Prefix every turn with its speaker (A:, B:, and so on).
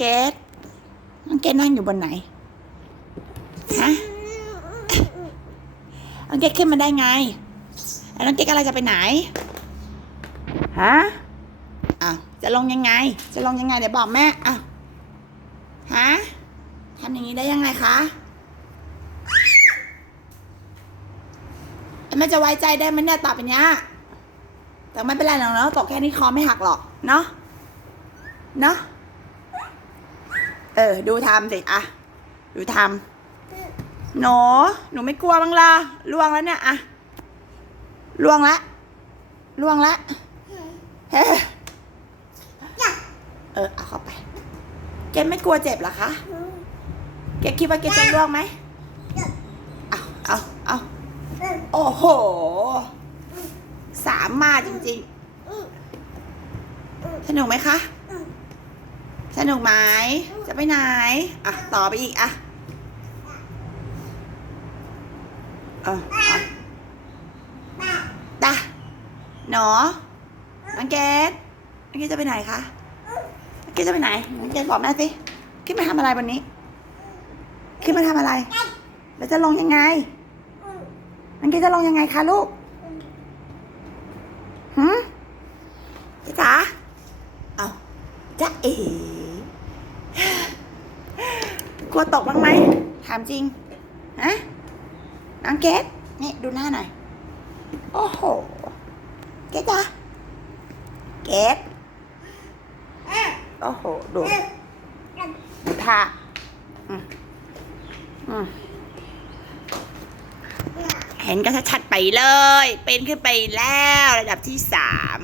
A: เกดน้องเกดนั่งอยู่บนไหน ฮะน้องเกดขึ้นมาได้ไง แล้วน้องเกดกำลังจะไปไหน ฮะอ้าวจะลงยังไง จะลงยังไงเดี๋ยวบอกแม่อ้าวฮะทำอย่างนี้ได้ยังไงคะแม่จะไว้ใจได้ไหมเนี่ยต่อไปเนี้ยแต่ไม่เป็นไรหรอกเนาะตกแค่นี้คอไม่หักหรอก เนาะ เนาะ เออ ดูทำสิอะดูทำหนูหนูไม่กลัวบ้างล่ะล่วงแล้วเนี่ยอะล่วงละล่วงละเฮ้เออเอาเข้าไปเกดไม่กลัวเจ็บเหรอคะเกดคิดว่าเกดจะล่วงไหมเอาเอาเอาโอ้โห สามมาจริงๆสนุกไหมคะ สนุกไหมจะไปไหน อะ ต่อไปอีก อะเออเอาตาหนอน้องเกดน้องเกดจะไปไหนคะน้องเกดจะไปไหนน้องเกดบอกแม่สิ ขึ้นมาทำอะไรวันนี้ ขึ้นมาทำอะไร แล้วจะลงยังไงน้องเกดจะลงยังไงคะลูกหืมจ๊ะจ๋าเอาจ๊ะเอ๋ วตกบ้างไหม ถามจริงฮะน้องเกดนี่ดูหน้าหน่อย โอ้โห เกดจ้ะเกดโอ้โห ดูดูท่าอืมอืมเห็นก็ชัดๆไปเลย เป็นขึ้นไปแล้วระดับที่สาม